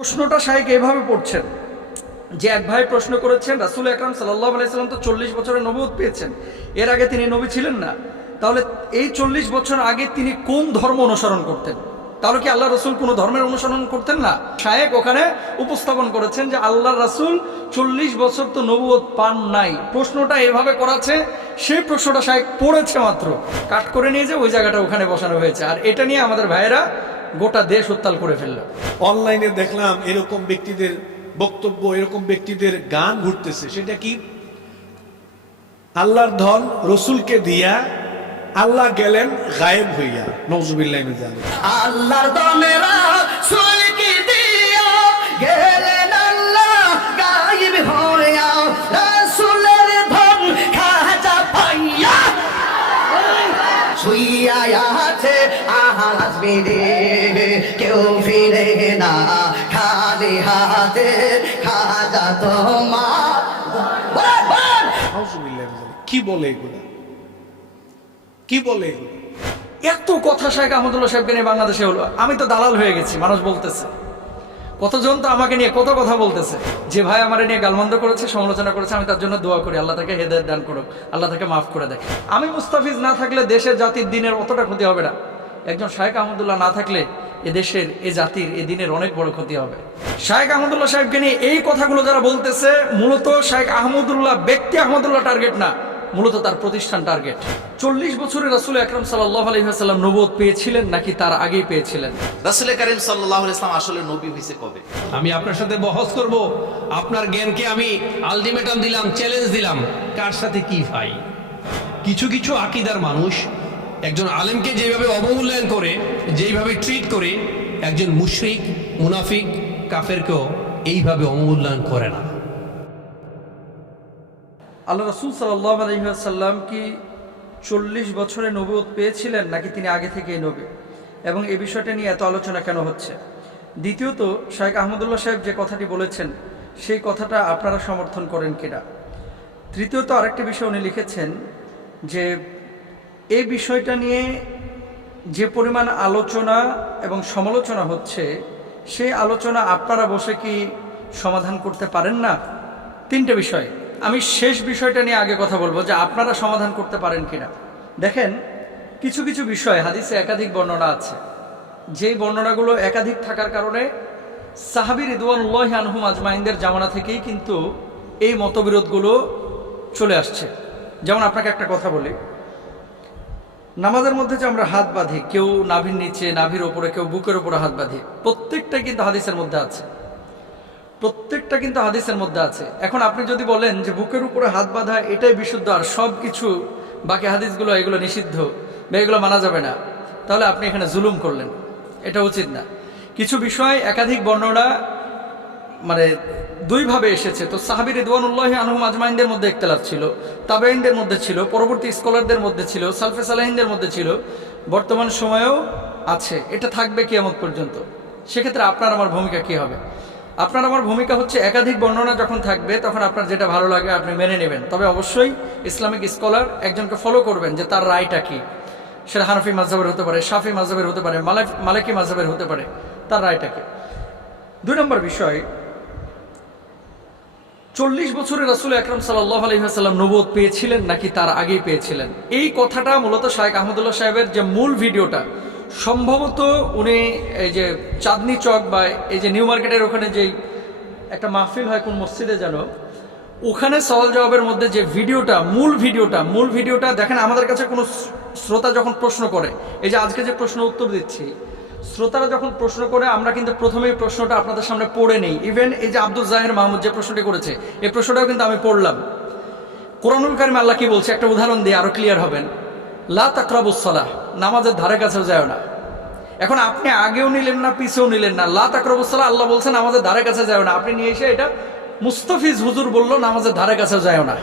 প্রশ্নটা শাইখ এভাবে পড়ছেন যে এক ভাই প্রশ্ন করেছেন, রাসূল আকরাম সাল্লাল্লাহু আলাইহি সাল্লাম তো 40 বছরের নবুয়ত পেয়েছেন, এর আগে তিনি নবী ছিলেন না, তাহলে এই 40 বছর আগে তিনি কোন ধর্ম অনুসরণ করতেন? তাহলে কি আল্লাহ রসুল কোনো ধর্মের অনুসরণ করতেন না? শায়েখ ওখানে উপস্থাপন করেছেন যে আল্লাহ রাসূল 40 বছর তো নবুয়ত পান নাই। প্রশ্নটা এভাবে করাছে, সেই প্রশ্নটা শায়েখ পড়েছে মাত্র, কাট করে নিয়ে যে ওই জায়গাটা ওখানে বসানো হয়েছে, আর এটা নিয়ে আমাদের ভাইয়েরা গোটা দেশ উত্তাল করে ফেললো। অনলাইনে দেখলাম এরকম ব্যক্তিদের বক্তব্য, এরকম ব্যক্তিদের গান ঘুরতেছে। সেটা কি? আল্লাহর ধন রসুলকে দিয়া আল্লাহ গেলেন গায়েব হইয়া। নওজুবিল্লাহি মিন যালিক। আল্লাহর দমেরা সুলকি দিয়া গেলেন আল্লাহ গায়েব হইয়া, রাসূলের ধন খাজা পাইয়া শুইয়া আছে আহাজমিরে, কেউ ফিরে না খালি হাতে, খাজা তোমার। নওজুবিল্লাহি মিন যালিক। কি বলে এগুলা? কি বলে এগুলা? এত কথা শাইখ আহমদুল্লাহ সাহেবকে নিয়ে বাংলাদেশে হলো, আমি তো দালাল হয়ে গেছি। মানুষ বলতেছে, কতজন তো আমাকে নিয়ে কত কথা বলতেছে, যে ভাই আমার নিয়ে গালমন্দ করেছে, সমালোচনা করেছে, আমি তার জন্য দোয়া করি, আল্লাহ তাকে হেদায়েত দান করুক, আল্লাহ তাকে মাফ করে দেয়। আমি মুস্তাফিজ না থাকলে দেশের জাতির দিনের অতটা ক্ষতি হবে না, একজন শাইখ আহমদুল্লাহ না থাকলে এ দেশের, এ জাতির, এ দিনের অনেক বড় ক্ষতি হবে। শাইখ আহমদুল্লাহ সাহেবকে নিয়ে এই কথাগুলো যারা বলতেছে, মূলত শাইখ আহমদুল্লাহ ব্যক্তি আহমদুল্লাহ টার্গেট না, মূলত তার প্রতিষ্ঠান টার্গেট। 40 বছরে রাসূল আকরাম সাল্লাল্লাহু আলাইহি ওয়াসাল্লাম নবুয়ত পেয়েছিলেন নাকি তার আগেই পেয়েছিলেন? রাসূল কারীম সাল্লাল্লাহু আলাইহি ওয়াসাল্লাম আসলে নবী হয়েছে কবে? আমি আপনার সাথে বহস করব, আপনার জ্ঞানকে আমি আলটিমেটাম দিলাম, চ্যালেঞ্জ দিলাম, কার সাথে কি ভাই। কিছু কিছু আকীদার মানুষ একজন আলেমকে যেভাবে অবমূল্যায়ন করে, যেইভাবে ট্রিট করে, একজন মুশরিক, মুনাফিক, কাফেরকেও এইভাবে অবমূল্যায়ন করে না। আল্লাহ রাসূল সাল্লাল্লাহু আলাইহি ওয়াসাল্লাম কি 40 বছরে নবুয়ত পেয়েছিলেন নাকি তিনি আগে থেকেই নবী, এবং এই বিষয়টা নিয়ে এত আলোচনা কেন হচ্ছে? দ্বিতীয়ত, শাইখ আহমদুল্লাহ সাহেব যে কথাটি বলেছেন সেই কথাটা আপনারা সমর্থন করেন কিনা? তৃতীয়ত, আরেকটি বিষয় উনি লিখেছেন যে এই বিষয়টা নিয়ে যে পরিমাণ আলোচনা এবং সমালোচনা হচ্ছে, সেই আলোচনা আপনারা বসে কি সমাধান করতে পারেন না? তিনটে বিষয়। আমি শেষ বিষয়টা নিয়ে আগে কথা বলবো যে আপনারা সমাধান করতে পারেন কিনা। দেখেন, কিছু কিছু বিষয় হাদিসে একাধিক বর্ণনা আছে, যেই বর্ণনাগুলো একাধিক থাকার কারণে সাহাবী রিদওয়ানুল্লাহি আনহুম আজমাইনদের জামানা থেকেই কিন্তু এই মতবিরোধগুলো চলে আসছে। যেমন আপনাকে একটা কথা বলি, নামাজের মধ্যে যে আমরা হাত বাঁধি, কেউ নাভির নিচে, নাভির ওপরে, কেউ বুকের ওপরে হাত বাঁধি, প্রত্যেকটাই কিন্তু হাদিসের মধ্যে আছে, প্রত্যেকটা কিন্তু হাদিসের মধ্যে আছে। এখন আপনি যদি বলেন যে বুকের উপরে হাত বাঁধা এটাই বিশুদ্ধ, আর সব কিছু বাকি হাদিসগুলো এগুলো নিষিদ্ধ বা এগুলো মানা যাবে না, তাহলে আপনি এখানে জুলুম করলেন, এটা উচিত না। কিছু বিষয় একাধিক বর্ণনা মানে দুইভাবে এসেছে, তো সাহাবী রিদওয়ানুল্লাহি আনহুম আজমাইনদের মধ্যে ইখতিলাফ ছিল, তাবেঈনদের মধ্যে ছিল, পরবর্তী স্কলারদের মধ্যে ছিল, সালফে সালেহিনদের মধ্যে ছিল, বর্তমান সময়েও আছে, এটা থাকবে কিয়ামত পর্যন্ত। সেক্ষেত্রে আপনার আমার ভূমিকা কি হবে? আপনার আমার ভূমিকা হচ্ছে একাধিক বর্ণনা যখন থাকবে তখন আপনার যেটা ভালো লাগে আপনি মেনে নেবেন, তবে অবশ্যই ইসলামিক স্কলার একজনকে ফলো করবেন যে তার রায়টা কি। সেটা হানাফি মাযহাবের হতে পারে, শাফি মাযহাবের হতে পারে, মালিকি মাযহাবের হতে পারে, তার রায়টা কি। 2 নম্বর বিষয়, 40 বছরে রাসূল আকরাম সাল্লাল্লাহু আলাইহি ওয়াসাল্লাম নবুয়ত পেয়েছিলেন নাকি তার আগেই পেয়েছিলেন? এই কথাটা মূলত শাইখ আহমদুল্লাহ সাহেবের যে মূল ভিডিওটা, সম্ভবত উনি এই যে চাঁদনি চক বা এই যে নিউ মার্কেটের ওখানে যেই একটা মাহফিল হয় কোন মসজিদে যেন, ওখানে সওয়াল জবাবের মধ্যে যে ভিডিওটা, মূল ভিডিওটা দেখেন। আমাদের কাছে কোনো শ্রোতা যখন প্রশ্ন করে, এই যে আজকে যে প্রশ্ন উত্তর দিচ্ছি, শ্রোতারা যখন প্রশ্ন করে আমরা কিন্তু প্রথমেই প্রশ্নটা আপনাদের সামনে পড়ে নেই। ইভেন এই যে আব্দুল জাহির মাহমুদ যে প্রশ্নটি করেছে, এই প্রশ্নটাও কিন্তু আমি পড়লাম। কোরআনুল কারিমে আল্লাহ কি বলছে একটা উদাহরণ দিয়ে আরো ক্লিয়ার হবেন, লা তাকরাবুস সালাহ, নামাজের ধারে কাছেও যায় না। এখন আপনি আগেও নিলেন না, পিছেও নিলেন না, লা তাকরাবুস সালাহ আল্লাহ বলছেন নামাজের ধারে কাছে যায় না, আপনি নিয়ে এসে এটা মুস্তাফিজ হুজুর বলল নামাজের ধারে কাছেও যায় না।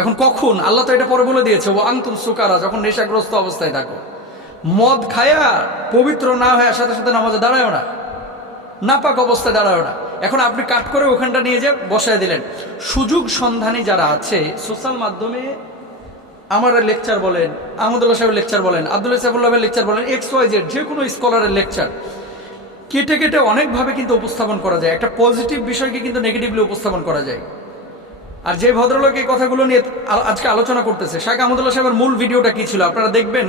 এখন কখন? আল্লাহ তো এটা পরে বলে দিয়েছে, ও আনতুম সুকারা, যখন নেশাগ্রস্ত অবস্থায় থাকো, মদ খায়া পবিত্র না হয়ে সাথে সাথে নামাজে দাঁড়ায় না, নাপাক অবস্থায় দাঁড়ায় না। এখন আপনি কাট করে ওখানটা নিয়ে যে বসায় দিলেন। সুযোগ সন্ধানী যারা আছে সোশ্যাল মাধ্যমে, আমার লেকচার বলেন, আহমদুল্লাহ সাহেবের লেকচার বলেন, আব্দুল্লাহ সাহেবুল্লাহের লেকচার বলেন, XYZ যে কোনো স্কলারের লেকচার, কেটে কেটে অনেকভাবে কিন্তু উপস্থাপন করা যায়, একটা পজিটিভ বিষয়কে কিন্তু নেগেটিভলি উপস্থাপন করা যায়। আর যে ভদ্রলোক এই কথাগুলো নিয়ে আজকে আলোচনা করতেছে, শাইখ আহমদুল্লাহ সাহেবের মূল ভিডিওটা কি ছিল আপনারা দেখবেন,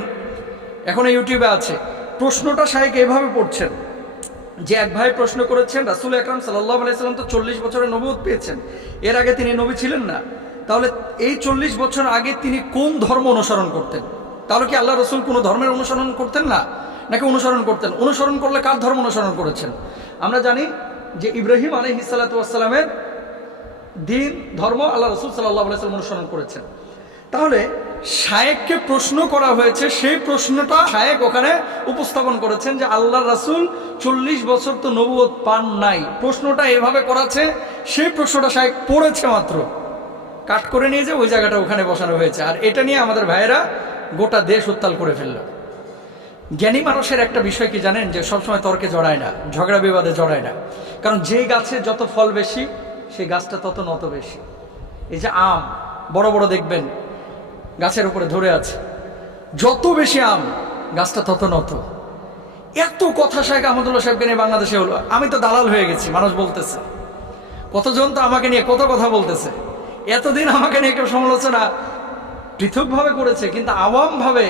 এখন ইউটিউবে আছে। প্রশ্নটা শাইখ এইভাবে পড়ছেন যে এক ভাই প্রশ্ন করেছেন, রাসূল আকরাম সাল্লাল্লাহু আলাইহি সাল্লাম তো 40 বছরের নবুয়ত পেয়েছেন, এর আগে তিনি নবী ছিলেন না, তাহলে এই 40 বছর আগে তিনি কোন ধর্ম অনুসরণ করতেন? তাহলে কি আল্লাহ রসুল কোনো ধর্মের অনুসরণ করতেন না, নাকি অনুসরণ করতেন? অনুসরণ করলে কার ধর্ম অনুসরণ করেছেন? আমরা জানি যে ইব্রাহিম আলাইহিস সালাতু ওয়াস সালামের দিন ধর্ম আল্লাহ রসুল সাল্লাল্লাহু আলাইহি সাল্লাম অনুসরণ করেছেন। তাহলে শায়েখকে প্রশ্ন করা হয়েছে, সেই প্রশ্নটা শায়েখ ওখানে উপস্থাপন করেছেন যে আল্লাহ রাসূল 40 বছর তো নবুয়ত পান নাই। প্রশ্নটা এভাবে করাছে, সেই প্রশ্নটা শায়েখ পড়েছে মাত্র, কাট করে নিয়ে যে ওই জায়গাটা ওখানে বসানো হয়েছে। আর এটা নিয়ে আমাদের ভাইয়েরা গোটা দেশ উত্তাল করে ফেলল। জ্ঞানী মানুষের একটা বিষয় কি জানেন, যে সবসময় তর্কে জড়ায় না, ঝগড়া বিবাদে জড়ায় না। কারণ যে গাছে যত ফল বেশি, সেই গাছটা তত নত বেশি। এই যে আম বড় বড় দেখবেন গাছের উপরে ধরে আছে, যত বেশি আম গাছটা তত নত। এত কথা শাইখ আহমদুল্লাহ সাহেবকে নিয়ে বাংলাদেশে হলো, আমি তো দালাল হয়ে গেছি, মানুষ বলতেছে। কতজন তো আমাকে নিয়ে কত কথা বলতেছে। এতদিন আমাকে নিয়ে কেউ সমালোচনা পৃথকভাবে করেছে, কিন্তু আওয়ামভাবে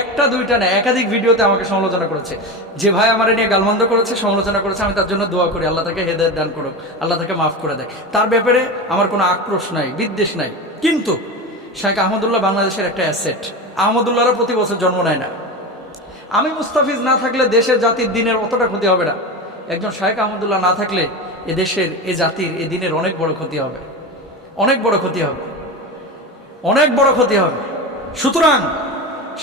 একটা দুইটা না, একাধিক ভিডিওতে আমাকে সমালোচনা করেছে। যে ভাই আমার নিয়ে গালমন্দ করেছে, সমালোচনা করেছে, আমি তার জন্য দোয়া করি, আল্লাহ তাকে হেদায়েত দান করুক, আল্লাহ তাকে মাফ করে দেয়। তার ব্যাপারে আমার কোনো আক্রোশ নাই, বিদ্বেষ নাই। কিন্তু শাইখ আহমদুল্লাহ বাংলাদেশের একটা অ্যাসেট। আহমদুল্লাহরা প্রতি বছর জন্ম নেয় না। আমি মুস্তাফিজ না থাকলে দেশের জাতির দিনের অতটা ক্ষতি হবে না। একজন শাইখ আহমদুল্লাহ না থাকলে এ দেশের, এ জাতির, এ দিনের অনেক বড় ক্ষতি হবে, অনেক বড় ক্ষতি হবে, অনেক বড় ক্ষতি হবে। সুতরাং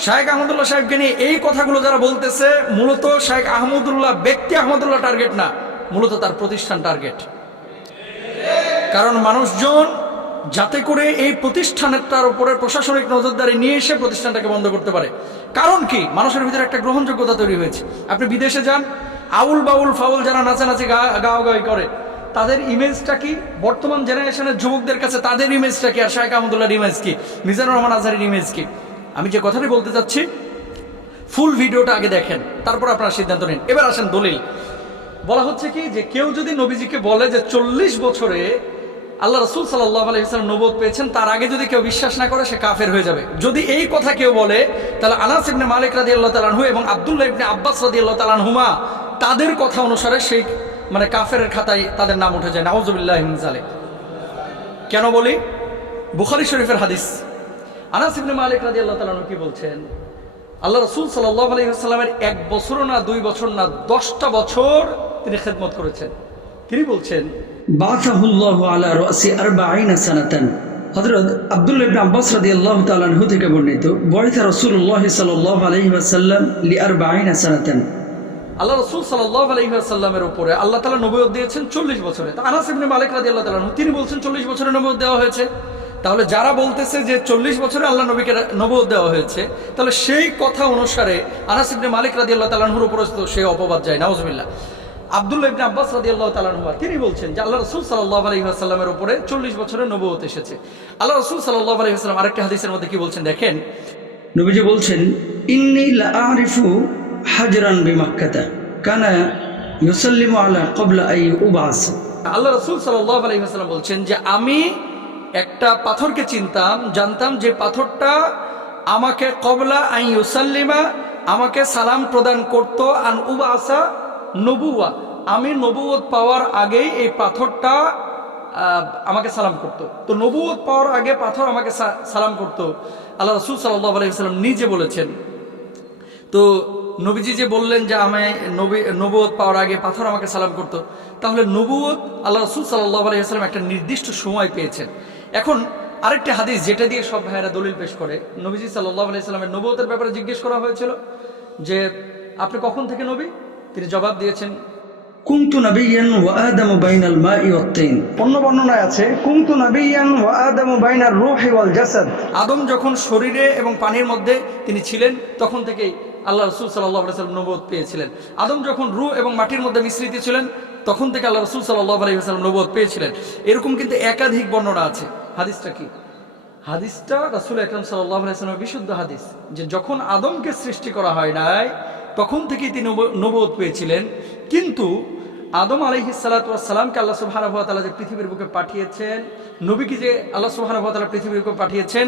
শাইখ আহমদুল্লাহ সাহেবকে নিয়ে এই কথাগুলো যারা বলতেছে, মূলত শাইখ আহমদুল্লাহ ব্যক্তি আহমদুল্লাহ টার্গেট না, মূলত তার প্রতিষ্ঠান টার্গেট। কারণ মানুষজন যাতে করে এই প্রতিষ্ঠানটার উপরে প্রশাসনিক নজরদারি নিয়ে এসে প্রতিষ্ঠানটাকে বন্ধ করতে পারে। কারণ কি, মানুষের ভিতরে একটা গ্রহণযোগ্যতা তৈরি হয়েছে। আপনি বিদেশে যান, আউল বাউল ফাউল যারা নাচানাচি গাওয়াগাওয়ি করে, তাদের ইমেজটা কি? বর্তমান জেনারেশনের যুবকদের কাছে তাদের ইমেজটা কি? আর শাইখ আহমদুল্লাহর ইমেজ কি? মিজানুর রহমান আজহারীর ইমেজ কি? আমি যে কথাটি বলতে চাচ্ছি, ফুল ভিডিওটা আগে দেখেন, তারপর আপনারা সিদ্ধান্ত নিন। এবার আসেন দলিল। বলা হচ্ছে কি, যে কেউ যদি নবীজিকে বলে যে 40 বছরে আল্লাহ রাসূল সাল্লাল্লাহু আলাইহি ওয়াসাল্লাম নবুয়ত পেয়েছেন, তার আগে যদি কেউ বিশ্বাস না করে, সে কাফের হয়ে যাবে। যদি এই কথা কেউ বলে, তাহলে আনাস ইবনে মালিক রাদিয়াল্লাহু তাআলা আনহু এবং আব্দুল্লাহ ইবনে আব্বাস রাদিয়াল্লাহু তাআলা আনহুমা, তাদের কথা অনুসারে সেই কাফেরের খাতায় তাদের নাম উঠে যায়। নাউযুবিল্লাহি মিন যালিক। কেন বলি? বুখারী শরীফের হাদিস। আনাস ইবনে মালিক রাদিয়াল্লাহু তাআলা আনহু কি বলছেন? আল্লাহ রাসূল সাল্লাল্লাহু আলাইহি ওয়াসাল্লামের 1 বছর না 2 বছর না 10টা বছর তিনি খেদমত করেছেন। তিনি বলছেন, বাসাহুল্লাহু আলা রাসি 40 সানাতান। হযরত আব্দুল্লাহ ইবনে আব্বাস রাদিয়াল্লাহু তাআলা আনহু থেকে বর্ণিত, বয়সা রাসূলুল্লাহ সাল্লাল্লাহু আলাইহি ওয়াসাল্লাম লি 40 সানাতান। আল্লাহ রাসূল সাল্লাল্লাহু আলাইহি ওয়াসাল্লামের উপরে আল্লাহ তাআলা নবুয়ত দিয়েছেন 40 বছরে। তা আনাস ইবনে মালিক রাদিয়াল্লাহু তাআলা আনহু তিনি বলছেন 40 বছরে নবুয়ত দেওয়া হয়েছে। তাহলে যারা বলতেছে যে 40 বছরে আল্লাহ নবীকে নবুয়ত দেওয়া হয়েছে, তাহলে সেই কথা অনুসারে আনাস ইবনে মালিক রাদিয়াল্লাহু তাআলা আনহুর উপরে তো সেই অপবাদ যায়। নাউযুবিল্লাহ। আব্দুল্লাহ ইবনে আব্বাস রাদিয়াল্লাহু তাআলা আনহু তিনি বলছেন যে আল্লাহ রাসূল সাল্লাল্লাহু আলাইহি ওয়াসাল্লামের উপরে 40 বছরের নবুয়ত এসেছে। আল্লাহ রাসূল সাল্লাল্লাহু আলাইহি ওয়াসাল্লাম আরেকটা হাদিসের মধ্যে কি বলছেন দেখেন, নবীজি বলছেন, ইন্নী লা আরিফু হাজরান বিমাক্কাতা কানা ইউসাল্লিমু আলা ক্বাবলা আই উবাস। আল্লাহ রাসূল সাল্লাল্লাহু আলাইহি ওয়াসাল্লাম বলছেন যে আমি একটা পাথরকে চিনতাম, জানতাম যে পাথরটা আমাকে ক্বাবলা আই ইউসাল্লিমা, আমাকে সালাম প্রদান করত, আন উবাসা নবুয়া, আমি নবুয়ত পাওয়ার আগেই এই পাথরটা আমাকে সালাম করত। তো নবুয়ত পাওয়ার আগে পাথর আমাকে সালাম করত, আল্লাহ রাসূল সাল্লাল্লাহু আলাইহি ওয়াসাল্লাম নিজে বলেছেন। তো নবীজি যে বললেন যে আমি নবুয়ত পাওয়ার আগে পাথর আমাকে সালাম করত, তাহলে নবুয়ত আল্লাহ রাসূল সাল্লাল্লাহু আলাইহি ওয়াসাল্লাম একটা নির্দিষ্ট সময় পেয়েছেন। এখন আরেকটা হাদিস যেটা দিয়ে সব ভাইয়েরা দলিল পেশ করে, নবীজি সাল্লাল্লাহু আলাইহি ওয়াসাল্লামের নবুয়তের ব্যাপারে জিজ্ঞেস করা হয়েছিল যে আপনি কখন থেকে নবী? তিনি জবাব দিয়েছেন, কুনতু নাবিয়্যান ওয়া আদামু বাইনাল মাই ওয়াত তিন। অন্য বর্ণনায় আছে কুনতু নাবিয়্যান ওয়া আদামু বাইনার রূহি ওয়াল জাসাদ। আদম যখন শরীরে এবং পানির মধ্যে তিনি ছিলেন, তখন থেকেই আল্লাহ রাসূল সাল্লাল্লাহু আলাইহি ওয়াসাল্লাম নবুয়ত পেয়েছিলেন। আদম যখন রূহ এবং মাটির মধ্যে মিশ্রিত ছিলেন, তখন থেকে আল্লাহ রাসূল সাল্লাল্লাহু আলাইহি ওয়াসাল্লাম নবুয়ত পেয়েছিলেন। এরকম কিন্তু একাধিক বর্ণনা আছে। হাদিসটা কি? হাদিসটা রাসূল আকরাম সাল্লাল্লাহু আলাইহি ওয়াসাল্লামের বিশুদ্ধ হাদিস, যে যখন আদমকে সৃষ্টি করা হয় নাই, তখন থেকেই তিনি নবুয়ত পেয়েছিলেন। কিন্তু আদম আলাইহিস সালাতু ওয়াস সালামকে আল্লাহ সুবহানাহু ওয়া তাআলা যে পৃথিবীর বুকে পাঠিয়েছেন, নবীকে যে আল্লাহ সুবহানাহু ওয়া তাআলা পৃথিবীর বুকে পাঠিয়েছেন,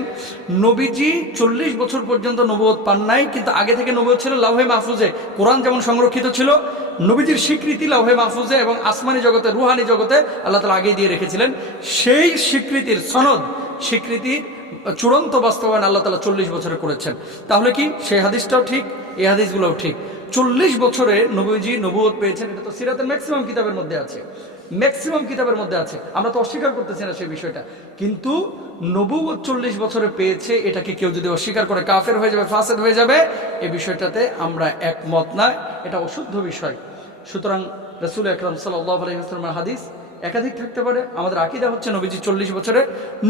নবীজি 40 বছর পর্যন্ত নবুয়ত পান নাই। কিন্তু আগে থেকে নবুয়ত ছিল লাউহে মাহফুজে। কোরআন যেমন সংরক্ষিত ছিল, নবীজির স্বীকৃতি লাউহে মাহফুজে এবং আসমানি জগতে, রুহানি জগতে আল্লাহ তাআলা আগেই দিয়ে রেখেছিলেন। সেই স্বীকৃতির সনদ, স্বীকৃতির চূড়ান্ত বাস্তবায়ন আল্লাহ তাআলা 40 বছরে করেছেন। তাহলে কি সেই হাদিসটাও ঠিক, এই হাদিসগুলোও ঠিক। 40 বছরে নবীজি নবুয়ত পেয়েছেন, এটা তো সিরাতের ম্যাক্সিমাম কিতাবের মধ্যে আছে, ম্যাক্সিমাম কিতাবের মধ্যে আছে। আমরা তো অস্বীকার করতেছি না সেই বিষয়টা, কিন্তু নবুয়ত 40 বছরে পেয়েছে, এটাকে কেউ যদি অস্বীকার করে কাফের হয়ে যাবে, ফাসেদ হয়ে যাবে, এই বিষয়টাতে আমরা একমত না, এটা অশুদ্ধ বিষয়। সুতরাং রাসূল আকরাম সাল্লাল্লাহু আলাইহি ওয়াসাল্লামের হাদিস একাধিক থাকতে পারে। আমাদের আকীদা হচ্ছে নবীজি 40 বছরে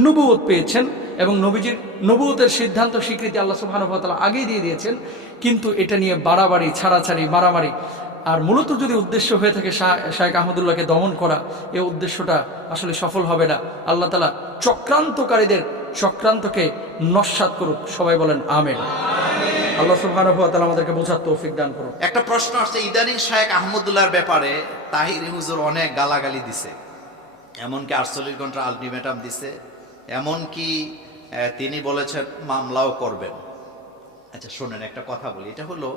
নবুয়ত পেয়েছেন এবং নবীজির নবুয়তের সিদ্ধান্ত স্বীকৃতি আল্লাহ সুবহানাহু ওয়া তাআলা আগেই দিয়ে দিয়েছেন। কিন্তু এটা নিয়ে বাড়াবাড়ি, ছাড়াছাড়ি, মারামারি, আর মূলত যদি উদ্দেশ্য হয়ে থাকে শায়েখ আহমদুল্লাহকে দমন করা, এই উদ্দেশ্যটা আসলে সফল হবে না। আল্লাহ তাআলা চক্রান্তকারীদের চক্রান্তকে নস্যাৎ করুক, সবাই বলেন আমিন। আল্লাহ সুবহানাহু ওয়া তাআলা আমাদেরকে বোঝার তৌফিক দান করুন। একটা প্রশ্ন আসছে, ইদানিং শায়েখ আহমদুল্লাহর ব্যাপারে তাহিরি হুজুর অনেক গালাগালি দিছে, এমনকি 48 ঘন্টার আলটিমেটাম দিছে, এমনকি তিনি বলেছেন মামলাও করবেন। আচ্ছা শোনেন, একটা কথা বলি, এটা হলো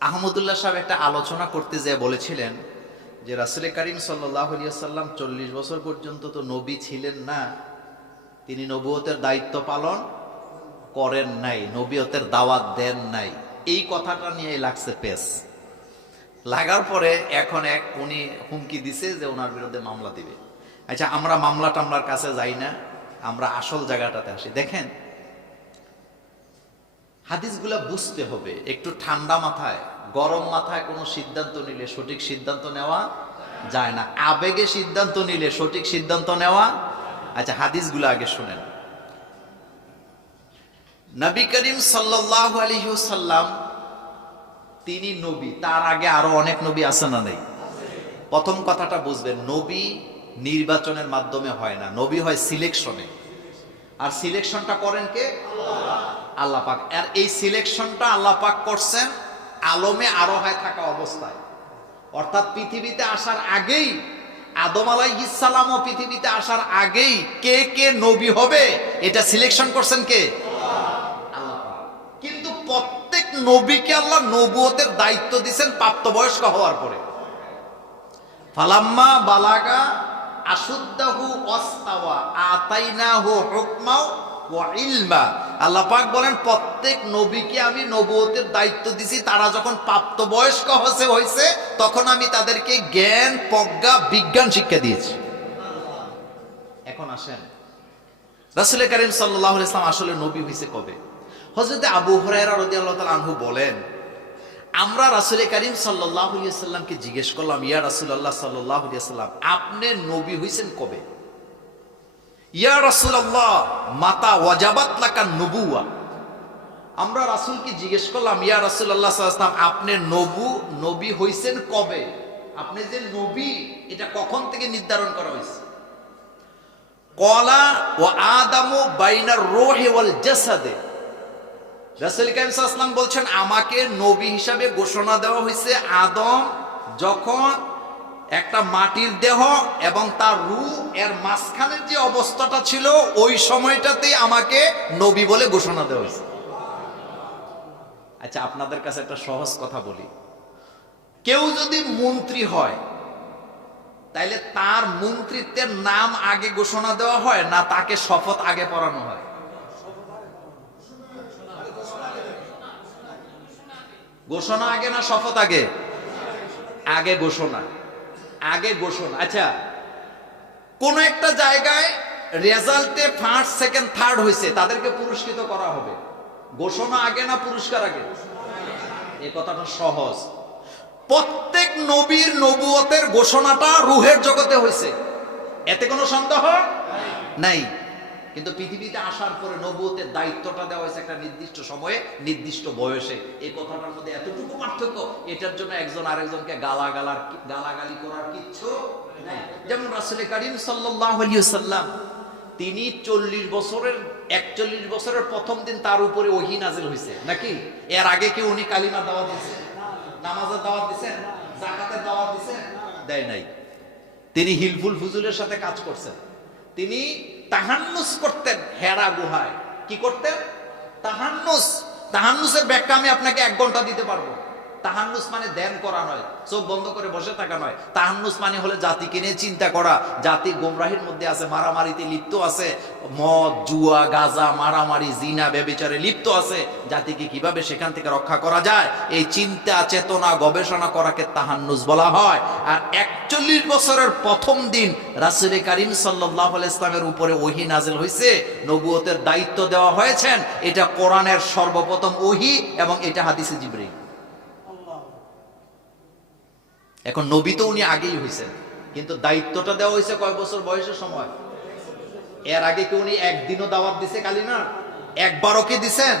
আহমদুল্লাহ সাহেব একটা আলোচনা করতে যেয়ে বলেছিলেন যে রাসূল করিম সাল্লাল্লাহু আলাইহি ওয়াসাল্লাম 40 বছর পর্যন্ত তো নবী ছিলেন না, তিনি নবুয়তের দায়িত্ব পালন করেন নাই, নবুয়তের দাওয়াত দেন নাই। এই কথাটা নিয়ে লাগছে পেস, লাগার পরে এখন উনি হুমকি দিছে যে ওনার বিরুদ্ধে মামলা দিবে। আচ্ছা আমরা মামলা টামলার কাছে যাই না, আমরা আসল জায়গাটাতে আসি। দেখেন হাদিসগুলা বুঝতে হবে একটু ঠান্ডা মাথায়, গরম মাথায় কোনো সিদ্ধান্ত নিলে সঠিক সিদ্ধান্ত নেওয়া যায় না, আবেগে সিদ্ধান্ত নিলে সঠিক সিদ্ধান্ত নেওয়া। আচ্ছা হাদিসগুলো আগে শুনেন। নবী করিম সাল্লাল্লাহু আলাইহি ওয়াসাল্লাম তিনি নবী, তার আগে আরো অনেক নবী আছে না নেই? প্রথম কথাটা বুঝবেন, নবী নির্বাচনের মাধ্যমে হয় না, নবী হয় সিলেকশনে। আর সিলেকশনটা করেন কে? আল্লাহ পাক। আর এই সিলেকশনটা আল্লাহ পাক করছেন আলমে আরোহায় থাকা অবস্থায়, অর্থাৎ পৃথিবীতে আসার আগেই, আদম আলাইহিস সালামও পৃথিবীতে আসার আগেই কে কে নবী হবে এটা সিলেকশন করছেন কে? আল্লাহ পাক। কিন্তু প্রত্যেক নবীকে আল্লাহ নবুয়তের দায়িত্ব দিয়েছেন প্রাপ্তবয়স্ক হওয়ার পরে। ফালাম্মা বালাগা আশুদ্দাহু ওয়াস্তাওয়া আতাইনাহু হুকমা ওয়া ইলমা। আল্লাহ পাক বলেন প্রত্যেক নবীকে আমি নবুয়তের দায়িত্ব দিছি, তারা যখন প্রাপ্তবয়স্ক হয়েছে তখন আমি তাদেরকে জ্ঞান, প্রজ্ঞা, বিজ্ঞান শিক্ষা দিয়েছি। এখন আসেন রাসূল করিম সাল্লাল্লাহু আলাইহি ওয়াসাল্লাম আসলে নবী হয়েছে কবে? হযরত আবু হুরায়রা রাদিয়াল্লাহু তাআলা আনহু বলেন, আমরা রাসূল করিম সাল্লাল্লাহু আলাইহি ওয়াসাল্লামকে জিজ্ঞেস করলাম, ইয়া রাসূলুল্লাহ সাল্লাল্লাহু আলাইহি ওয়াসাল্লাম আপনি নবী হইছেন কবে? ইয়া রাসূলুল্লাহ মাতা ওয়াজাবাত লাকান নবুওয়া। আমরা রাসূলকে জিজ্ঞেস করলাম, ইয়া রাসূলুল্লাহ সাল্লাল্লাহু আলাইহি ওয়াসাল্লাম আপনি নবী হইছেন কবে? আপনি যে নবী এটা কখন থেকে নির্ধারণ করা হয়েছে? ক্বালা ওয়া আদামু বাইনার রূহি ওয়াল জাসাদে। রাসূল করিম সাল্লাল্লাহু আলাইহি ওয়াসাল্লাম বলছেন আমাকে নবী হিসাবে ঘোষণা দেওয়া হয়েছে আদম যখন একটা মাটির দেহ এবং তার রূহ এর মাঝখানের যে অবস্থাটা ছিল ওই সময়টাতেই আমাকে নবী বলে ঘোষণা দেওয়া হয়েছে। আচ্ছা আপনাদের কাছে একটা সহজ কথা বলি, কেউ যদি মন্ত্রী হয় তাইলে তার মন্ত্রিত্বের নাম আগে ঘোষণা দেওয়া হয় না তাকে শপথ আগে পড়ানো হয়? ঘোষণা আগে না শপথ আগে? আগে ঘোষণা, আগে ঘোষণা। আচ্ছা কোন একটা জায়গায় রেজাল্টে ফার্স্ট, সেকেন্ড, থার্ড হয়েছে, তাদেরকে পুরস্কৃত করা হবে, ঘোষণা আগে না পুরস্কার আগে? এই কথাটা সহজ। প্রত্যেক নবীর নবুয়তের ঘোষণাটা রূহের জগতে হয়েছে, এতে কোনো সন্দেহ নাই। কিন্তু পৃথিবীতে আসার পরে নবুয়তের দায়িত্বটা দেওয়া হয়েছে একটা নির্দিষ্ট সময়ে, নির্দিষ্ট বয়সে। এই কথাটার মধ্যে এতটুকু পার্থক্য, এটার জন্য একজন আরেকজনকে গালাগালি করার কিচ্ছু নাই। যেমন রাসূল করিম সাল্লাল্লাহু আলাইহি ওয়াসাল্লাম তিনি 41 বছরের প্রথম দিন তার উপরে ওহী নাজিল হয়েছে নাকি? এর আগে কি উনি কালিমা দাওয়াত দিয়েছেন, নামাজের দাওয়াত দিয়েছেন, যাকাতের দাওয়াত দিয়েছেন? দেয় নাই। তিনি হিলফুল ফুজুলের সাথে কাজ করছেন। তিনি তাহান্নুস করতেন হেরা গুহায়। কি করতেন? তাহান্নুস। তাহান্নুসের ব্যাখ্যা আমি আপনাকে 1 ঘন্টা দিতে পারবো। তাহান্নুস মানে ধ্যান করা নয়, চোখ বন্ধ করে বসে থাকা নয়। তাহান্নুস মানে হলে জাতিকে নিয়ে চিন্তা করা। জাতি গোমরাহির মধ্যে আছে, মারামারিতে লিপ্ত আছে, মদ, জুয়া, গাঁজা, মারামারি, জিনা, ব্যভিচারে লিপ্ত আছে। জাতিকে কিভাবে সেখান থেকে রক্ষা করা যায়, এই চিন্তা চেতনা গবেষণা করাকে তাহান্নুস বলা হয়। আর 41 বছরের প্রথম দিন রাসূল করিম সাল্লাল্লাহু আলাইহি ইসলামের উপরে ওহী নাজিল হয়েছে, নবুয়তের দায়িত্ব দেওয়া হয়েছেন। এটা কোরআনের সর্বপ্রথম ওহী এবং এটা হাদিসে জিবরীল। এখন নবী তো উনি আগেই হয়েছেন, কিন্তু দায়িত্বটা দেওয়া হয়েছে কয় বছর বয়সের সময়? এর আগে কি উনি একদিনও দাওয়াত দিছে কালিমার? একবারও কি দিছেন?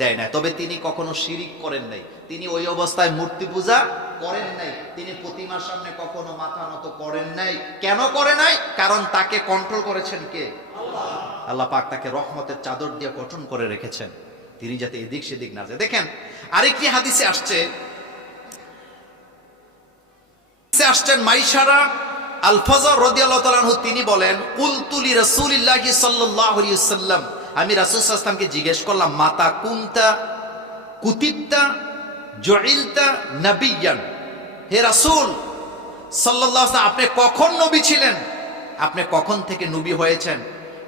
দেয় না। তবে তিনি কখনো শিরিক করেন নাই, তিনি ওই অবস্থায় মূর্তি পূজা করেন নাই, তিনি প্রতিমার সামনে কখনো মাথা নত করেন নাই। কেন করে নাই? কারণ তাকে কন্ট্রোল করেছেন কে? আল্লাহ পাক তাকে রহমতের চাদর দিয়ে গঠন করে রেখেছেন, তিনি যাতে এদিক সেদিক না যায়। দেখেন আরেকটি হাদিসে আসছেন মাইশারা আল ফজর রাদিয়াল্লাহু তাআলা আনহু, তিনি বলেন কুলতু লি রাসূলিল্লাহি সাল্লাল্লাহু আলাইহি ওয়াসাল্লাম, আমি রাসূল সাল্লাল্লাহু আলাইহি ওয়াসাল্লামকে জিজ্ঞেস করলাম, মাতা কুনতা কুতিবতা জুইলতা নবিয়ান, হে রাসূল সাল্লাল্লাহু আলাইহি ওয়াসাল্লাম, আপনি কখন নবী ছিলেন? আপনি কখন থেকে নবী হয়েছেন,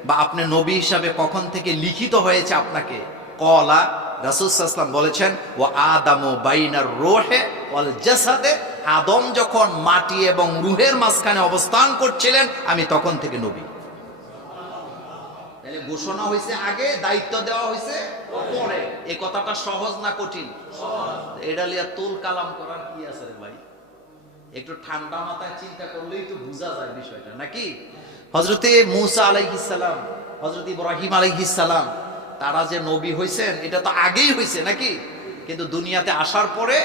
বা আপনি নবী হিসাবে কখন থেকে লিখিত হয়েছে আপনাকে? কলা, রাসূল সাল্লাল্লাহু আলাইহি ওয়াসাল্লাম বলেছেন, ওয়া আদামু বাইনার রূহে ওয়াল জাসাদে, আদম যখন মাটি এবং রূহের মাঝখানে অবস্থান করছিলেন, আমি তখন থেকে নবী। তাহলে ঘোষণা হয়েছে আগে, দায়িত্ব দেওয়া হয়েছে পরে। এই কথাটা সহজ না কঠিন? এটা লিয়া তুল কালাম করার কি আছে রে ভাই? একটু ঠান্ডা মাথায় চিন্তা করলেই তো বোঝা যায় বিষয়টা, নাকি? হযরতে মূসা আলাইহিস সালাম, হযরত ইব্রাহিম আলাইহিস সালাম, তারা যে নবী হয়েছেন এটা তো আগেই হয়েছে নাকি? কিন্তু দুনিয়াতে আসার পরে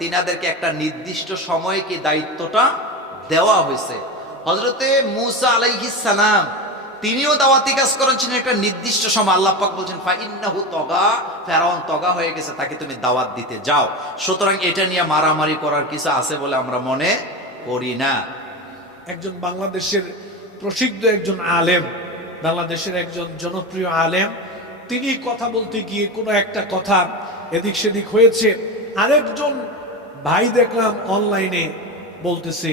তিনাদেরকে একটা নির্দিষ্ট সময়ে কি দায়িত্বটা দেওয়া হয়েছে। হযরতে মূসা আলাইহিস সালাম তিনিও দাওয়াতি কাজ করেছেন একটা নির্দিষ্ট সময়। আল্লাহ পাক বলছেন ফা ইন্নাহু তগা, ফেরাউন তগা হয়ে গেছে, তাকে তুমি দাওয়াত দিতে যাও। সুতরাং এটা নিয়ে মারামারি করার কিছু আছে বলে আমরা মনে করি না। একজন বাংলাদেশের প্রসিদ্ধ একজন আলেম, বাংলাদেশের একজন জনপ্রিয় আলেম, তিনি কথা বলতে গিয়ে কোনো একটা কথা এদিক সেদিক হয়েছে, আরেকজন ভাই দেখলাম অনলাইনে বলতেছে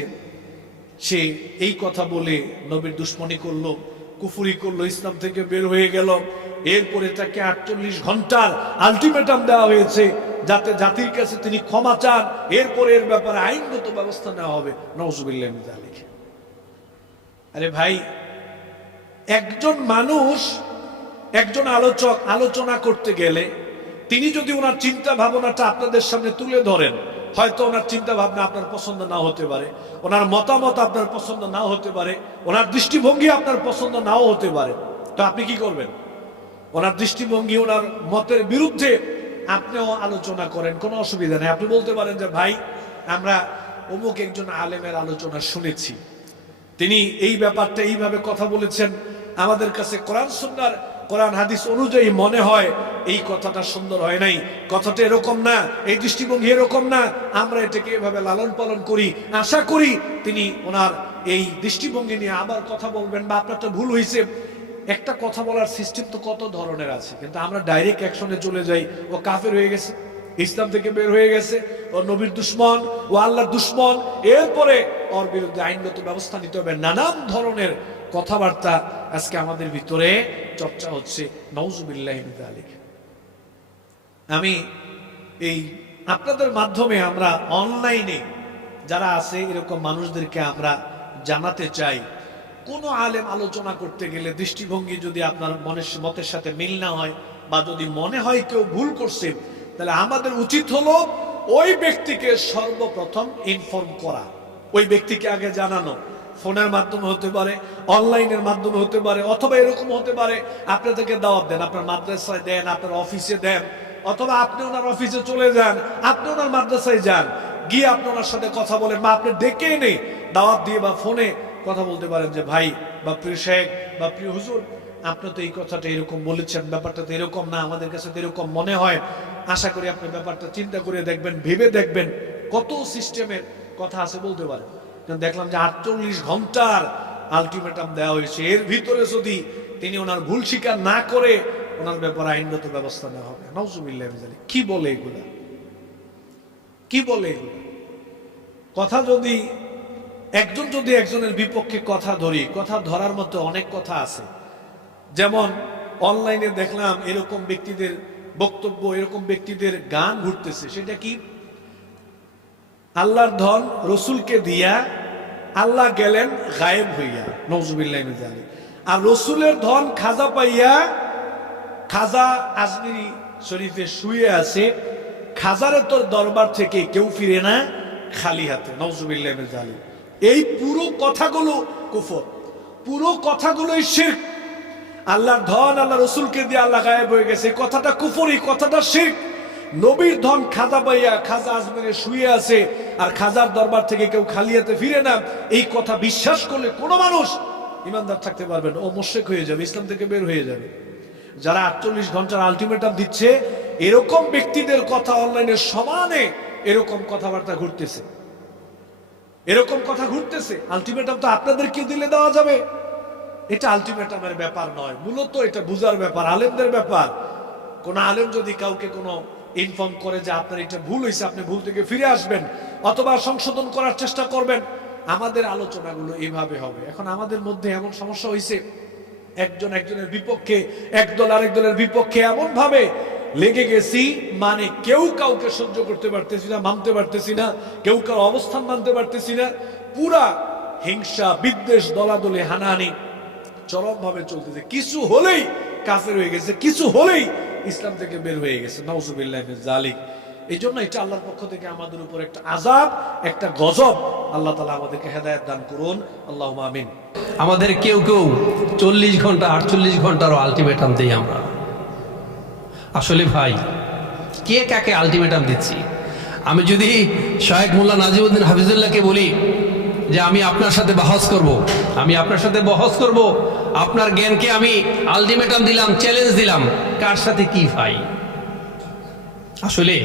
সে এই কথা বলে নবীর দুশ্মনী করলো, কুফরি করলো, ইসলাম থেকে বের হয়ে গেল। এরপরে তাকে 48 ঘন্টার আলটিমেটাম দেওয়া হয়েছে যাতে জাতির কাছে তিনি ক্ষমা চান, এরপরে এর ব্যাপারে আইনগত ব্যবস্থা নেওয়া হবে। নাউযুবিল্লাহ মিন যালিক। আরে ভাই, একজন মানুষ, একজন আলোচক আলোচনা করতে গেলে তিনি যদি ওনার চিন্তা ভাবনাটা আপনাদের সামনে তুলে ধরেন, হয়তো ওনার চিন্তা ভাবনা আপনার পছন্দ নাও হতে পারে, ওনার মতামত আপনার পছন্দ নাও হতে পারে, ওনার দৃষ্টিভঙ্গি আপনার পছন্দ নাও হতে পারে, তো আপনি কি করবেন? ওনার দৃষ্টিভঙ্গি, ওনার মতের বিরুদ্ধে আপনিও আলোচনা করেন, কোনো অসুবিধা নেই। আপনি বলতে পারেন যে ভাই, আমরা অমুক একজন আলেমের আলোচনা শুনেছি, তিনি এই ব্যাপারটা এইভাবে কথা বলেছেন, আমাদের কাছে কোরআন সুন্নাহর, কোরআন হাদিস অনুযায়ী মনে হয় এই কথাটা সুন্দর হয় নাই, কথাটা এরকম না, এই দৃষ্টিভঙ্গি এরকম না, আমরা এটাকে এভাবে লালন পালন করি। আশা করি তিনি ওনার এই দৃষ্টিভঙ্গি নিয়ে আবার কথা বলবেন, বা আপনারটা ভুল হয়েছে। একটা কথা বলার সিস্টেম তো কত ধরনের আছে, কিন্তু আমরা ডাইরেক্ট অ্যাকশনে চলে যাই, ও কাফের হয়ে গেছে, ইসলাম থেকে বের হয়ে গেছে, ও নবীর দুশ্মন, ও আল্লাহর দুশ্মন, এরপরে ওর বিরুদ্ধে আইনগত ব্যবস্থা নিতে হবে। নানান ধরনের কথাবার্তা আজকে আমাদের ভিতরে চর্চা হচ্ছে। নাউযুবিল্লাহি মিন যালিক। আমি এই আপনাদের মাধ্যমে আমরা অনলাইনে যারা আছে এরকম মানুষদেরকে আমরা জানাতে চাই, কোনো আলেম আলোচনা করতে গেলে দৃষ্টিভঙ্গি যদি আপনার মতের সাথে মিল না হয়, বা যদি মনে হয় কেউ ভুল করছে, তাহলে আমাদের উচিত হলো ওই ব্যক্তিকে সর্বপ্রথম ইনফর্ম করা, ওই ব্যক্তিকে আগে জানানো। ফোনের মাধ্যমে হতে পারে, অনলাইনের মাধ্যমে হতে পারে, অথবা এরকম হতে পারে আপনি তাকে দাওয়াত দেন, আপনার মাদ্রাসায় দেন, আপনার অফিসে দেন, অথবা আপনি ওনার অফিসে চলে যান, আপনি ওনার মাদ্রাসায় যান, গিয়ে আপনি ওনার সাথে কথা বলেন, বা আপনি ডেকে এনে দাওয়াত দিয়ে বা ফোনে কথা বলতে পারেন যে ভাই বা প্রিয় শেখ বা প্রিয় হুজুর, আপনি তো এই কথাটা এরকম বলেছেন, ব্যাপারটা তো এরকম না, আমাদের কাছে তো এরকম মনে হয়। আশা করি আপনি ব্যাপারটা চিন্তা করে দেখবেন, ভেবে দেখবেন। কত সিস্টেমের কথা আছে বলতে পারেন। দেখলাম যে 48 ঘন্টার আলটিমেটাম দেওয়া হয়েছে, এর ভিতরে যদি তিনি ওনার ভুল স্বীকার না করে ওনার ব্যাপারে আইনগত ব্যবস্থা নেওয়া হবে। নাউজুবিল্লাহ। কি বলে এগুলা? কি বলে এগুলা? কথা যদি একজনের বিপক্ষে কথা ধরি, কথা ধরার মতো অনেক কথা আছে। যেমন অনলাইনে দেখলাম এরকম ব্যক্তিদের বক্তব্য, এরকম ব্যক্তিদের গান ঘুরতেছে। সেটা কি? আল্লাহর ধন রসুলকে দিয়া আল্লাহ গেলেন গায়েব হইয়া, নওজুবিল্লাহ মিন যালিক। আর রসুলের ধন খাজা পাইয়া খাজা আজমিরি শরীফে শুয়ে আছে, খাজারে তোর দরবার থেকে কেউ ফিরে না খালি হাতে, নওজুবিল্লাহ মিন যালিক। এই পুরো কথাগুলো কুফর, পুরো কথাগুলোই শিরক। আল্লাহর ধন আল্লাহ রসুলকে দিয়ে আল্লাহ গায়েব হয়ে গেছে, এই কথাটা কুফরি, কথাটা শিরক। নবীর ধন খাজা পাইয়া খাজা আজমিরে শুয়ে আছে আর খাজার দরবার থেকে কেউ খালি হাতে ফিরে না, এই কথা বিশ্বাস করলে কোনো মানুষ ইমানদার থাকতে পারবে না, ও মুশরিক হয়ে যাবে, ইসলাম থেকে বের হয়ে যাবে। যারা 48 ঘন্টার আলটিমেটাম দিচ্ছে, এরকম ব্যক্তিদের কথা অনলাইনে সমানে এরকম কথাবার্তা ঘুরতেছে, এরকম কথা ঘুরতেছে। আলটিমেটাম তো আপনাদেরকে দিলে দেওয়া যাবে? এটা আলটিমেটামের ব্যাপার নয়, মূলত এটা বুঝার ব্যাপার, আলেমদের ব্যাপার। কোন আলেম যদি কাউকে কোনো ইনফর্ম করে যে আপনার এটা ভুল হয়েছে, আপনি ভুল থেকে ফিরে আসবেন অথবা সংশোধন করার চেষ্টা করবেন, আমাদের আলোচনাগুলো এইভাবে হবে। এখন আমাদের মধ্যে এমন সমস্যা হয়েছে, একজনের বিপক্ষে, একদল আরেক দলের বিপক্ষে এমন ভাবে লেগে গেছি, মানে কেউ কাউকে সহ্য করতে পারতেছি না, মানতে পারতেছি না, কেউ কারো অবস্থান মানতে পারতেছি না। পুরা হিংসা, বিদ্বেষ, দলাদলি, হানাহানি চরম ভাবে চলতেছে। কিছু হলেই কাফের হয়ে গেছে, কিছু হলেই ইসলাম থেকে বের হয়ে গেছে, নাউজুবিল্লাহ মিন যালিক। এই জন্য এটা আল্লাহর পক্ষ থেকে আমাদের উপর একটা আযাব, একটা গজব। আল্লাহ তাআলা আমাদেরকে হেদায়েত দান করুন, আল্লাহুম্মা আমিন। আমাদের কেউ 40 ঘন্টা 48 ঘন্টারও আলটিমেটাম দেই আমরা। আসলে ভাই, কে কাকে আলটিমেটাম দিচ্ছি? আমি যদি শায়েখ মোল্লা নাজিমউদ্দিন হাফিজুল্লাহকে বলি যে আমি আপনার সাথে বহস করব, আপনার জ্ঞানকে আমি আলটিমেটাম দিলাম, চ্যালেঞ্জ দিলাম, কার সাথে কি ভাই? আসলে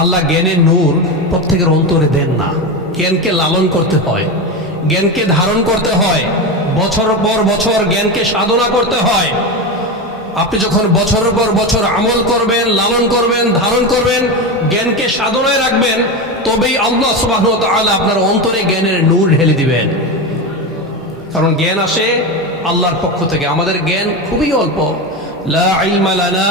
আল্লাহ জ্ঞানের নূর প্রত্যেকের অন্তরে দেন না। জ্ঞানকে লালন করতে হয়, জ্ঞানকে ধারণ করতে হয়, বছর পর বছর জ্ঞানকে সাধনা করতে হয়। আপনি যখন বছরের পর বছর আমল করবেন, লালন করবেন, ধারণ করবেন, জ্ঞানকে সাধনায় রাখবেন, তবেই আল্লাহ সুবহানাহু ওয়া তাআলা আপনার অন্তরে জ্ঞানের নূর ঢেলে দিবেন। কারণ জ্ঞান আসে আল্লাহর পক্ষ থেকে। আমাদের জ্ঞান খুবই অল্প। লা ইলমা লানা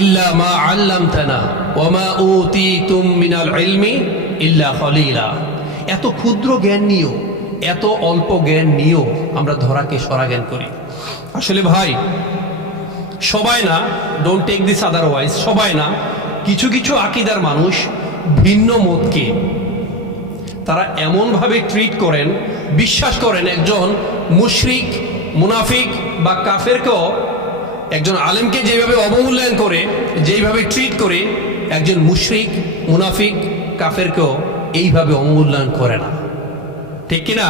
ইল্লা মা আল্লামতানা ওয়া মা উতীতুম মিনাল ইলমি ইল্লা কলিলা। এত ক্ষুদ্র জ্ঞান নিয়েও, এত অল্প জ্ঞান নিয়েও আমরা ধরাকে সরা জ্ঞান করি। আসলে ভাই, সবাই না, ডোন্ট টেক দিস আদারওয়াইজ, সবাই না, কিছু কিছু আকীদার মানুষ ভিন্ন মতকে তারা এমনভাবে ট্রিট করেন, বিশ্বাস করেন একজন মুশরিক, মুনাফিক বা কাফেরকেও একজন আলেমকে যেভাবে অবমূল্যায়ন করে, যেইভাবে ট্রিট করে, একজন মুশরিক, মুনাফিক, কাফেরকেও এইভাবে অবমূল্যায়ন করে না। ঠিক কিনা?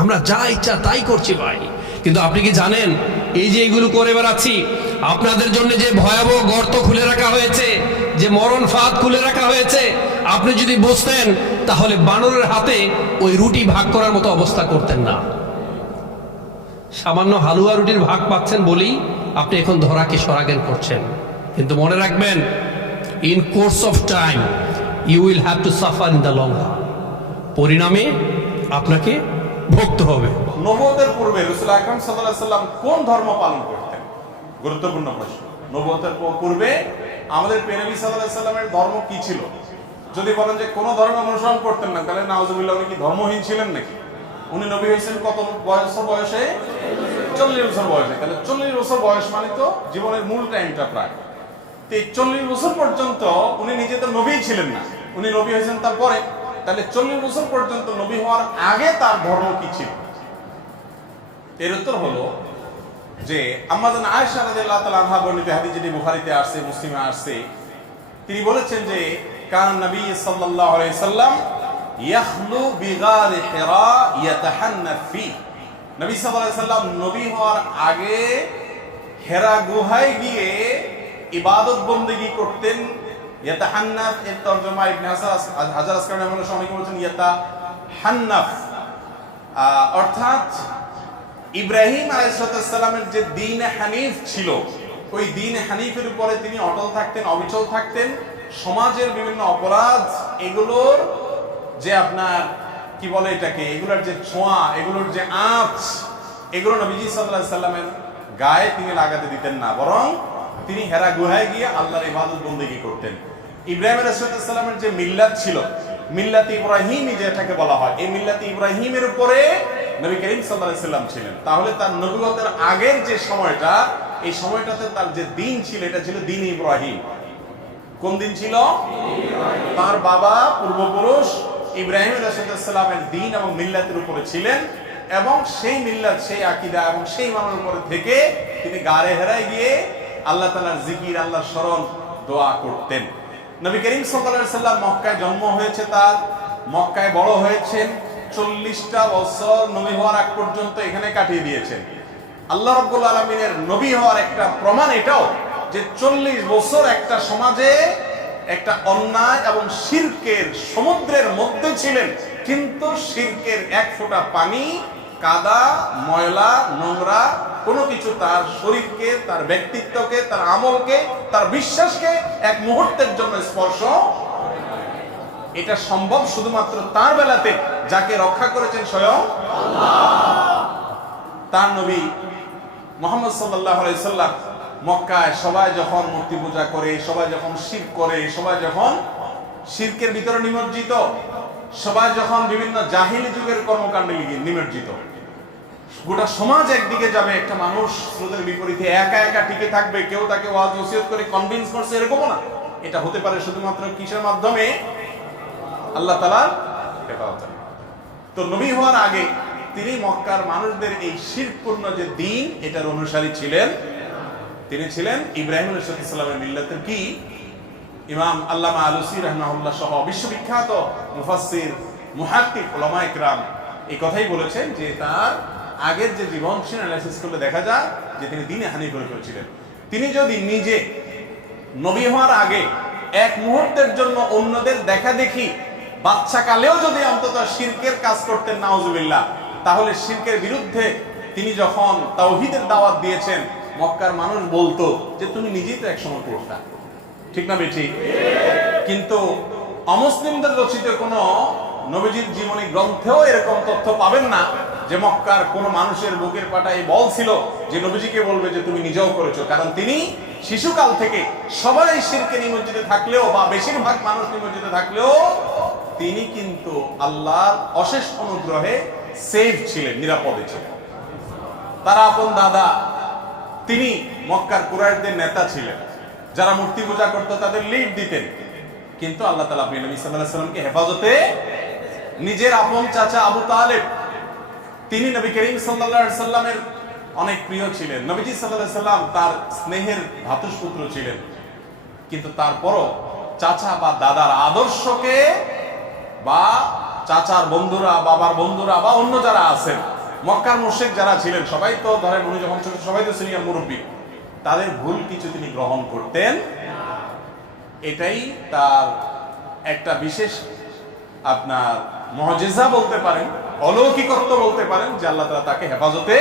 আমরা যা ইচ্ছা তাই করছি ভাই। কিন্তু আপনি কি জানেন, এই যে এইগুলো করে বেড়াচ্ছি, আপনাদের জন্য যে ভয়াবহ গর্ত খুলে রাখা হয়েছে, যে মরণ ফাঁদ খুলে রাখা হয়েছে, আপনি যদি বুঝতেন তাহলে বানরের হাতে ওই রুটি ভাগ করার মতো অবস্থা করতেন না। সামান্য হালুয়া রুটির ভাগ পাচ্ছেন বলেই আপনি এখন ধরাকে সরাজ্ঞান করছেন। কিন্তু মনে রাখবেন, in course of time you will have to suffer in the long run. পরিণামে আপনাকে ভুগতে হবে। নবুয়তের পূর্বে রাসূল আকরাম সাল্লাল্লাহু আলাইহি সাল্লাম কোন ধর্ম পালন করতেন? গুরুত্বপূর্ণ প্রশ্ন। নবুয়তের পূর্বে আমাদের প্রিয় নবী সাল্লাল্লাহু আলাইহি সাল্লামের ধর্ম কি ছিল? যদি বলেন যে কোন ধর্ম অনুসরণ করতেন না, তাহলে নাউজুবিল্লাহ, উনি কি ধর্মহীন ছিলেন নাকি? উনি নবী হয়েছেন কত বয়সে? 40 বছর বয়সে। তাহলে 40 বছর বয়স মানে তো জীবনের মূল টাইমটা প্রায়। তো এই 40 বছর পর্যন্ত উনি নিজে তো নবীই ছিলেন না, উনি নবী হয়েছেন তারপরে। তাহলে 40 বছর পর্যন্ত নবী হওয়ার আগে তার ধর্ম কি ছিল? এর উত্তর হলো যে আম্মা জান আয়েশা রাদিয়াল্লাহু তাআলা আনহা বর্ণিত হাদিস, যেটি বুখারীতে আসছে, মুসলিমে আসছে, তিনি বলেছেন যে কান নবী সাল্লাল্লাহু আলাইহি সাল্লাম ইয়াখলু বিগারি হিরা ইয়াতাহান্নাফ ফি। নবী সাল্লাল্লাহু আলাইহি সাল্লাম নবী হওয়ার আগে হেরা গুহায় গিয়ে ইবাদত বন্দেগী করতেন। ইয়াতাহান্নাফ এর তরজমা ইবনে হাজার আসকালানি রহমাহুল্লাহ অনেকে বলেছেন ইয়াতাহান্নাফ, অর্থাৎ ইব্রাহিম আলাইহিস সালামের যে দ্বীন হানিফ ছিল, ওই দ্বীন হানিফের উপরে তিনি অটল থাকতেন, অবিচল থাকতেন। সমাজের বিভিন্ন অপরাধ এগুলোর যে আপনার কি বলে এটাকে, এগুলোর যে ছোঁয়া, এগুলোর যে আঁচ, এগুলো নবীজি সাল্লাল্লাহু আলাইহি সাল্লামের গায়ে তিনি লাগাতে দিতেন না, বরং তিনি হেরা গুহায় গিয়ে আল্লাহর ইবাদত বন্দেগী করতেন। ইব্রাহিম আলাইহিস সালামের যে মিল্লাত ছিল, মিল্লাত ইব্রাহিমী যেটাকে বলা হয়, এই মিল্লাত ইব্রাহিমের উপরে নবী করিম সাল্লাল্লাহু আলাইহি সাল্লাম ছিলেন। তাহলে তার নবুয়তের আগের যে সময়টা, এই সময়টাতে তার যে দিন ছিল, এটা ছিল দিন ইব্রাহিম। কোন দিন ছিল? তার বাবা পূর্বপুরুষ ইব্রাহিম আলাইহিস সালামের দিন এবং মিল্লাতের উপরে ছিলেন, এবং সেই মিল্লাত, সেই আকীদা এবং সেই ইমানের উপরে থেকে তিনি গারে হেরায় গিয়ে আল্লাহ তাআলার জিকির, আল্লাহর স্মরণ, দোয়া করতেন। নবী করিম সাল্লাল্লাহু আলাইহি সাল্লাম মক্কায় জন্ম হয়েছে, তার মক্কায় বড় হয়েছেন, 40টা বছর নবী হওয়ার আগ পর্যন্ত এখানে কাটিয়ে দিয়েছেন। আল্লাহ রাব্বুল আলামিনের নবী হওয়ার একটা প্রমাণ এটাও যে 40 বছর একটা সমাজে একটা অন্যায় এবং শিরকের সমুদ্রের মধ্যে ছিলেন, কিন্তু শিরকের এক ফোঁটা পানি, কাদা, ময়লা, নোংরা কোনো কিছু তার শরীরকে, তার ব্যক্তিত্বকে, তার আমলকে, তার বিশ্বাসকে এক মুহূর্তের জন্য স্পর্শ। এটা সম্ভব শুধুমাত্র তার বেলাতে, যাকে রক্ষা করেছেন স্বয়ং আল্লাহ। তার নবী মুহাম্মদ সাল্লাল্লাহু আলাইহি সাল্লাম মক্কায় সবাই যখন মূর্তি পূজা করে, সবাই যখন শিরক করে, সবাই যখন শিরকের ভিতরে নিমজ্জিত, সবাই যখন বিভিন্ন জাহিলি যুগের কর্মকাণ্ডে নিমজ্জিত, গোটা সমাজ একদিকে যাবে, একটা মানুষ স্রোতের বিপরীতে একা একা টিকে থাকবে, কেউ তাকে ওয়াজ নসিহত করে কনভিন্স করছে, এরকমও না। এটা হতে পারে শুধুমাত্র কিসের মাধ্যমে? আল্লাহ তাআলার হেফাজতে। তো নবী হওয়ার আগে তিনি মক্কার মানুষদের এই শিরকপূর্ণ যে দিন, এটার অনুসারী ছিলেন। তিনি ছিলেন ইব্রাহিম আলাইহিস সালামের মিল্লাতের কি ইমাম আল্লামা আলুসি রাহমাহুল্লাহ সহ বিশ্ববিখ্যাত মুফাসসির, মুহাক্কিক, উলামা ইকরাম এই কথাই বলেছেন যে তার আগের যে জীবন ছিল অ্যানালাইসিস করলে দেখা যায় যে তিনি দ্বীনে হানিফ করেছিলেন। তিনি যদি নিজে নবী হওয়ার আগে এক মুহূর্তের জন্য অন্যদের দেখা দেখি বাচ্চা কালেও যদি অন্তত শিরকের কাজ করতেন, নাউজুবিল্লাহ, তাহলে শিরকের বিরুদ্ধে তিনি যখন তাওহীদের দাওয়াত দিয়েছেন, মক্কার মানুষ বলতো যে তুমি নিজেই তো একসময় করতা, ঠিক না বেঠিক? কিন্তু অমুসলিমদের রচিত কোন নবীজির জীবনী গ্রন্থেও এরকম তথ্য পাবেন না যে মক্কার কোন মানুষের বুকের পাটায় বল ছিল যে নবীজিকে বলবে যে তুমি নিজেও করেছো। কারণ তিনি শিশুকাল থেকে সবাই শিরকে নিমজ্জিত থাকলেও, বা বেশিরভাগ মানুষ নিমজ্জিত থাকলেও, তিনি কিন্তু আল্লাহর অশেষ অনুগ্রহে সেফ ছিলেন, নিরাপদে ছিলেন। তার আপন দাদা, তিনি মক্কার কুরাইশদের নেতা ছিলেন, যারা মূর্তি পূজা করতো তাদের লিড দিতেন, কিন্তু আল্লাহ তাআলা নবী সাল্লাল্লাহু আলাইহি সাল্লামকে হেফাজতে। নিজের আপন চাচা আবু তালেব, তিনি নবী করিম সাল্লাল্লাহু আলাইহি সাল্লামের অনেক প্রিয় ছিলেন, নবীজি সাল্লাল্লাহু আলাইহি সাল্লাম তার স্নেহের ভ্রাতুষ্পুত্র ছিলেন, কিন্তু তারপরও চাচা বা দাদার আদর্শকে, বা চাচার বন্ধুরা, বাবার বন্ধুরা, বা অন্য যারা আছেন, মক্কার মুশরিক যারা ছিলেন, সবাই তো ধরেন উনি যখন ছোট, সবাই তো সিনিয়র মুরব্বী, তাদের ভুল কিছু তিনি গ্রহণ করতেন। এটাই তার একটা বিশেষ আপনার মুজিজা বলতে পারেন, অলৌকিকত্ব বলতে পারেন, যে আল্লাহ তাআলা তাকে হেফাজতে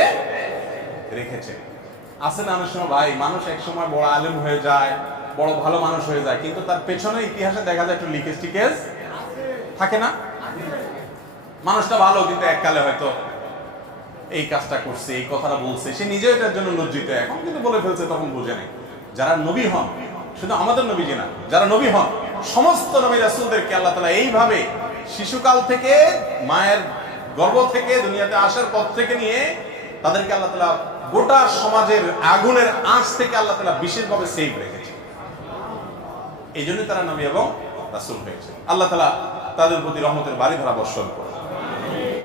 রেখেছে। আছে না অনেক সময় ভাই, মানুষ এক সময় বড় আলেম হয়ে যায়, বড় ভালো মানুষ হয়ে যায়, কিন্তু তার পেছনে ইতিহাসে দেখা যায় একটু লিকেজ টিকেজ থাকে না? মানুষটা ভালো, কিন্তু এককালে হয়তো এই কাজটা করছে, এই কথাটা বলছে, সে নিজেও এটার জন্য লজ্জিত, এখন কিন্তু বলে ফেলছে, তখন বুঝে নেই। যারা নবী হন, শুধু আমাদের নবীজি না, যারা নবী হন, সমস্ত নবী রাসূলদেরকে আল্লাহ তাআলা এইভাবে শিশুকাল থেকে, মায়ের গর্ভ থেকে, দুনিয়াতে আসার পর থেকে নিয়ে তাদেরকে আল্লাহ তাআলা গোটা সমাজের আগুনের আঁচ থেকে আল্লাহ তাআলা বিশেষভাবে সেভ রেখেছে। এই জন্য তারা নবী এবং রাসূল হয়েছে। আল্লাহ তাআলা তাদের প্রতি রহমতের বারিধারা বর্ষণ করে।